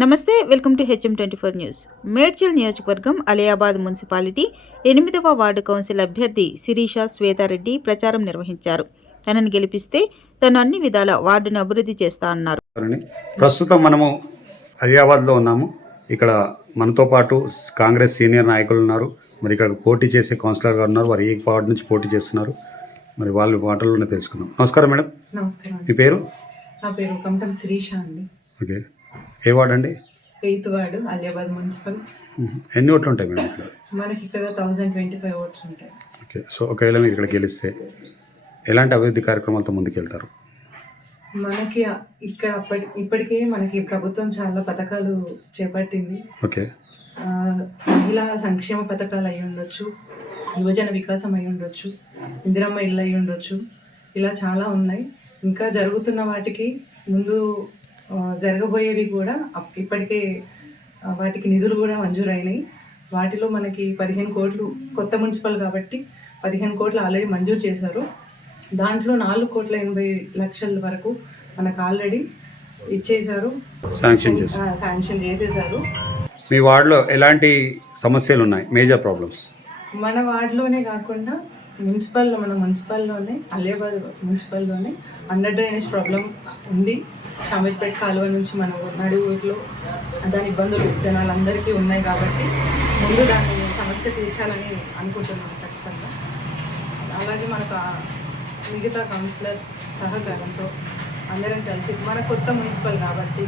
నమస్తే, welcome to HM24 news. Medchal నియోజకవర్గం Aliabad municipality 8వ వార్డు కౌన్సిల్ అభ్యర్థి శిరీష శ్వేతారెడ్డి ప్రచారం నిర్వహించారు. తనను గెలిపిస్తే తను అన్ని విధాల వార్డును అభివృద్ధి చేస్తా అన్నారు. ప్రస్తుతం మనము అలియాబాద్లో ఉన్నాము. ఇక్కడ మనతో పాటు కాంగ్రెస్ సీనియర్ నాయకులు ఉన్నారు. మరి ఇక్కడ పోటీ చేసే కౌన్సిలర్ గారు ఉన్నారు. వారు ఏ వార్డు నుంచి పోటీ చేస్తున్నారు, మరి వాళ్ళు మాటల్లోనే తెలుసుకున్నాం. నమస్కారం మేడం. నమస్కారం. మీ పేరు? నా పేరు కమటం శిరీష అండి. ఓకే, ఏ వార్డు అండి? 8th ward Aliabad municipal. ఎన్ని ఓట్లు ఉంటాయి మేడం ఇక్కడ? మనకి ఇక్కడ 1025 ఓట్స్ ఉంటాయి. ఓకే, సో ఒకవేళ మీరు ఇక్కడ గెలిస్తే ఎలాంటి అభివృద్ధి కార్యక్రమాలతో ముందుకెళ్తారు? మనకి ఇక్కడ ఇప్పటికే మనకి ప్రభుత్వం చాలా పథకాలు చేపట్టింది. ఓకే, మహిళా సంక్షేమ పథకాలు అయి ఉండొచ్చు, యువజన వికాసం అయి ఉండొచ్చు, ఇందిరమ్మ ఇల్లు అయి ఉండొచ్చు, ఇలా చాలా ఉన్నాయి. ఇంకా జరుగుతున్న వాటికి ముందు జరగబోయేవి కూడా ఇప్పటికే వాటికి నిధులు కూడా మంజూరైనాయి. వాటిలో మనకి 15 కోట్లు, కొత్త మున్సిపల్ కాబట్టి 15 కోట్లు ఆల్రెడీ మంజూరు చేశారు. దాంట్లో 4,80,00,000 వరకు మనకు ఆల్రెడీ ఇచ్చేశారు, శాంక్షన్ చేసేసారు. మీ వార్డులో ఎలాంటి సమస్యలు ఉన్నాయి, మేజర్ ప్రాబ్లమ్స్? మన వార్డులోనే కాకుండా మన మున్సిపల్లోనే అలియాబాద్ మున్సిపల్లోనే అండర్ డ్రైనేజ్ ప్రాబ్లం ఉంది. షామీర్పేట కాలువ నుంచి మన నడువులో దాని ఇబ్బందులు జనాలందరికీ ఉన్నాయి కాబట్టి ముందు దాన్ని సమస్య తీర్చాలని అనుకుంటున్నాను ఖచ్చితంగా. అలాగే మనకు మిగతా కౌన్సిలర్ సహకారంతో అందరం కలిసి మన కొత్త మున్సిపల్ కాబట్టి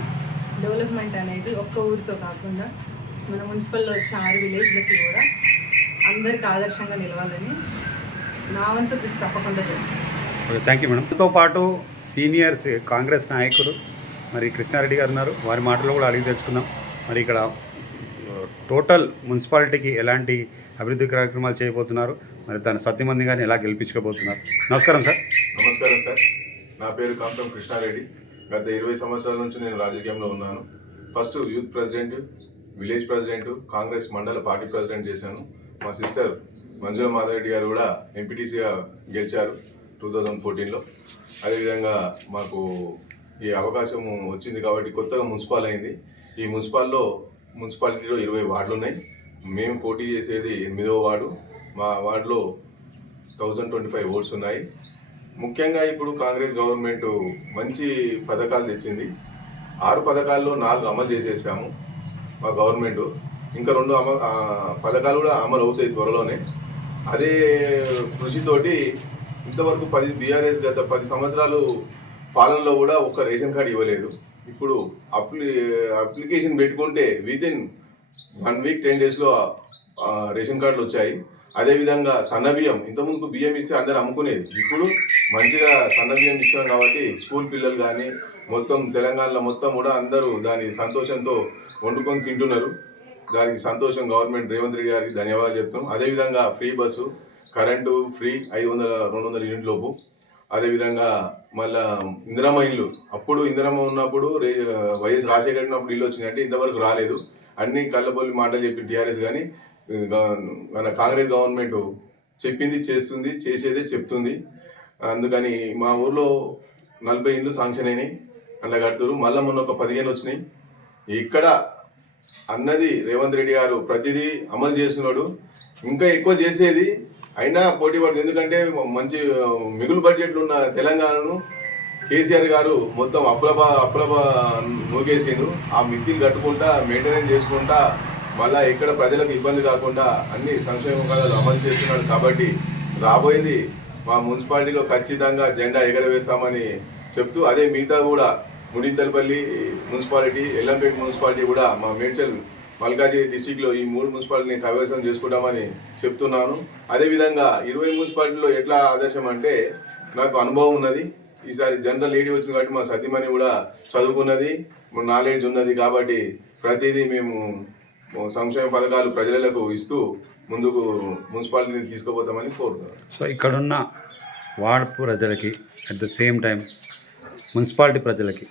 డెవలప్మెంట్ అనేది ఒక్క ఊరితో కాకుండా మన మున్సిపల్లో వచ్చే 6 విలేజ్లకి కూడా అందరికి ఆదర్శంగా నిలవాలని నా వంతు కృషి తప్పకుండా చేస్తాను. Thank you madam. తో పాటు సీనియర్ కాంగ్రెస్ నాయకులు మరి కృష్ణారెడ్డి గారు ఉన్నారు. వారి మాటల్లో కూడా అడిగి తెలుసుకుందాం. మరి ఇక్కడ టోటల్ మున్సిపాలిటీకి ఎలాంటి అభివృద్ధి కార్యక్రమాలు చేయబోతున్నారు, మరి తన సత్యమంది గారిని ఎలా గెలిపించుకోబోతున్నారు? నమస్కారం సార్. నమస్కారం సార్. నా పేరు కాంతం కృష్ణారెడ్డి. గత 20 సంవత్సరాల నుంచి నేను రాజకీయంలో ఉన్నాను. First youth president, village president, Congress మండల పార్టీ ప్రెసిడెంట్ చేశాను. మా సిస్టర్ మంజుల మాధవరెడ్డి గారు కూడా ఎంపీటీసీగా గెలిచారు 2014లో. అదేవిధంగా మాకు ఈ అవకాశం వచ్చింది కాబట్టి కొత్తగా మున్సిపల్ అయింది. ఈ మున్సిపాలిటీలో 20 వార్డులు ఉన్నాయి. మేము పోటీ చేసేది 8వ వార్డు. మా వార్డులో 1025 ఓట్స్ ఉన్నాయి. ముఖ్యంగా ఇప్పుడు కాంగ్రెస్ గవర్నమెంట్ మంచి పథకాలు తెచ్చింది. 6 పథకాల్లో 4 అమలు చేసేసాము మా గవర్నమెంట్. ఇంకా 2 పథకాలు కూడా అమలు అవుతాయి త్వరలోనే. అదే కృషితోటి ఇంతవరకు బీఆర్ఎస్ గత 10 సంవత్సరాలు పాలనలో కూడా ఒక్క రేషన్ కార్డు ఇవ్వలేదు. ఇప్పుడు అప్లికేషన్ పెట్టుకుంటే వితిన్ 1 వీక్ 10 డేస్లో రేషన్ కార్డులు వచ్చాయి. అదేవిధంగా సన్నబియ్యం, ఇంతకుముందు బియ్యం ఇస్తే అందరు అమ్ముకునేది, ఇప్పుడు మంచిగా సన్నబియ్యం ఇస్తాం కాబట్టి స్కూల్ పిల్లలు కానీ మొత్తం తెలంగాణలో మొత్తం కూడా అందరూ దాని సంతోషంతో వండుకొని తింటున్నారు. దానికి సంతోషం గవర్నమెంట్ రేవంత్ రెడ్డి గారికి ధన్యవాదాలు చెప్తున్నాం. అదేవిధంగా free bus, current free 500-200 unit లోపు. అదేవిధంగా మళ్ళా ఇందిరమ్మ ఇల్లు, అప్పుడు ఇందిరమ్మ ఉన్నప్పుడు వైఎస్ రాజశేఖర్ ఉన్నప్పుడు ఇల్లు వచ్చినాయంటే ఇంతవరకు రాలేదు. అన్ని కళ్ళబొల్లి మాటలు చెప్పి టీఆర్ఎస్ కానీ మన కాంగ్రెస్ గవర్నమెంట్ చెప్పింది చేస్తుంది, చేసేదే చెప్తుంది. అందుకని మా ఊర్లో 40 ఇండ్లు శాంక్షన్ అయినాయి, అట్లా కడుతురు. మళ్ళీ మొన్న ఒక 15 వచ్చినాయి. ఇక్కడ అన్నది రేవంత్ రెడ్డి గారు ప్రతిదీ అమలు చేస్తున్నాడు. ఇంకా ఎక్కువ చేసేది అయినా పోటీ పడుతుంది. ఎందుకంటే మంచి మిగులు బడ్జెట్లు ఉన్న తెలంగాణను కేసీఆర్ గారు మొత్తం అప్లబ నూకేసిండు. ఆ మిత్తిని కట్టుకుంటా మెయింటెనెన్స్ చేసుకుంటా మళ్ళీ ఎక్కడ ప్రజలకు ఇబ్బంది కాకుండా అన్ని సంక్షేమ పథకాలు అమలు చేస్తున్నాడు. కాబట్టి రాబోయేది మా మున్సిపాలిటీలో ఖచ్చితంగా జెండా ఎగరవేస్తామని చెప్తూ, అదే మిగతా కూడా ముడింతలపల్లి మున్సిపాలిటీ, ఎల్లంపేట మున్సిపాలిటీ కూడా మా మేడ్చల్ మల్కాజిగిరి డిస్టిక్లో ఈ 3 మున్సిపాలిటీని కైవసం చేసుకుంటామని చెప్తున్నాను. అదేవిధంగా 20 మున్సిపాలిటీలో ఎట్లా ఆదర్శం అంటే నాకు అనుభవం ఉన్నది. ఈసారి జనరల్ లేడీ వచ్చింది కాబట్టి మా సతీమణి కూడా చదువుకున్నది, నాలెడ్జ్ ఉన్నది. కాబట్టి ప్రతిదీ మేము సంక్షేమ పథకాలు ప్రజలకు ఇస్తూ ముందుకు మున్సిపాలిటీని తీసుకుపోతామని కోరుతున్నాను. సో ఇక్కడున్న వార్డు ప్రజలకి at the same time municipality ప్రజలకి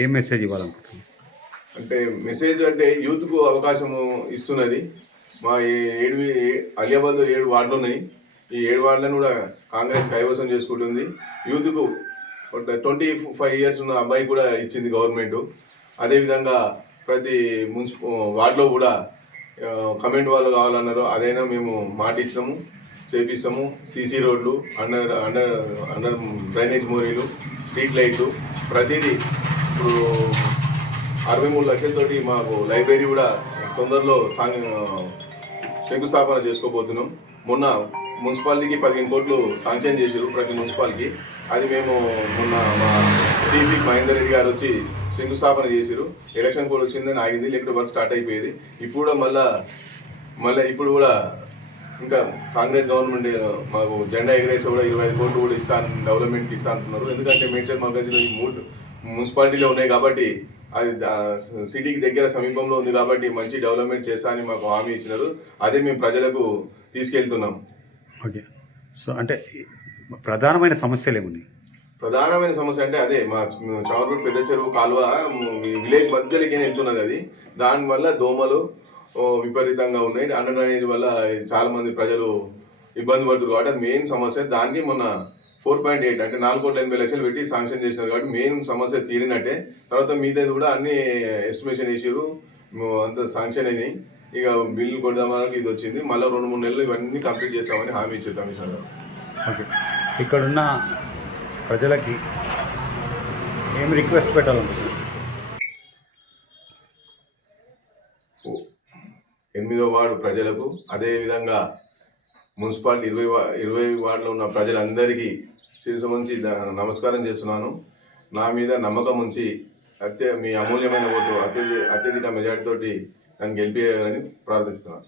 ఏ మెసేజ్ ఇవ్వాలనుకుంటున్నాను? అంటే మెసేజ్ అంటే యూత్కు అవకాశము ఇస్తున్నది. మా అలియాబాద్లో 7 వార్డులు ఉన్నాయి. ఈ 7 వార్డులను కూడా కాంగ్రెస్ కైవసం చేసుకుంటుంది. యూత్కు 25 ఇయర్స్ ఉన్న అబ్బాయి కూడా ఇచ్చింది గవర్నమెంట్. అదేవిధంగా ప్రతి వార్డులో కూడా కమెంట్ వాళ్ళు కావాలన్నారు. అదైనా మేము మాట ఇచ్చినాము, చేపిస్తాము. సీసీ రోడ్లు, అండర్ డ్రైనేజ్ మోరీలు, స్ట్రీట్ లైట్లు, ప్రతిదీ. ఇప్పుడు 63 లక్షలతోటి మాకు లైబ్రరీ కూడా తొందరలో శంకుస్థాపన చేసుకోబోతున్నాం. మొన్న మున్సిపాలిటీకి 15 కోట్లు శాంక్షన్ చేశారు ప్రతి మున్సిపాలిటీకి. అది మేము మొన్న మా చీఫ్ మహేందర్ రెడ్డి గారు వచ్చి శంకుస్థాపన చేశారు. ఎలక్షన్ కూడా వచ్చిందని ఆగింది, లేకపోతే వర్క్ స్టార్ట్ అయిపోయేది. ఇప్పుడు కూడా మళ్ళీ ఇప్పుడు కూడా ఇంకా కాంగ్రెస్ గవర్నమెంట్ మాకు జెండా ఎగరేసి కూడా 25 కోట్లు కూడా డెవలప్మెంట్కి ఇస్తా అంటున్నారు. ఎందుకంటే మేడ్చల్ మల్కాజ్గిరిలో ఈ 3 మున్సిపాలిటీలో ఉన్నాయి కాబట్టి, అది సిటీకి దగ్గర సమీపంలో ఉంది కాబట్టి మంచి డెవలప్మెంట్ చేస్తా అని మాకు హామీ ఇచ్చినారు. అదే మేము ప్రజలకు తీసుకెళ్తున్నాం. ఓకే. సో అంటే ప్రధానమైన సమస్యలు ఏముంది? ప్రధానమైన సమస్య అంటే అదే మా చామర్పేట పెద్ద చెరువు కాలువ విలేజ్ మధ్యలోకి వెళ్తున్నది. అది దానివల్ల దోమలు విపరీతంగా ఉన్నాయి. అండర్ డ్రైనేజ్ వల్ల చాలా మంది ప్రజలు ఇబ్బంది పడుతున్నారు కాబట్టి అది మెయిన్ సమస్య. దానికి మొన్న 4.8 అంటే 4,80,00,000 పెట్టి శాంక్షన్ చేసినారు కాబట్టి మెయిన్ సమస్య తీరినట్టే. తర్వాత మీదది కూడా అన్ని ఎస్టిమేషన్ వేసారు, అంత శాంక్షన్ అయినాయి. ఇక బిల్లు కొడదామని ఇది వచ్చింది. మళ్ళీ 2-3 నెలలు ఇవన్నీ కంప్లీట్ చేస్తామని హామీ ఇచ్చారు కమిషనర్ గారు. ఓకే. ఇక్కడున్న ప్రజలకి ఏం రిక్వెస్ట్ పెట్టాలనుకుంటున్నారు? 8వ వార్డు ప్రజలకు, అదేవిధంగా మున్సిపాలిటీ 20 వార్డులో ఉన్న ప్రజలందరికీ శిరసు ఉంచి నమస్కారం చేస్తున్నాను. నా మీద నమ్మకం ఉంచి మీ అమూల్యమైన ఓటు అత్యధిక మెజార్టీతోటి నన్ను గెలిపేయాలని ప్రార్థిస్తున్నాను.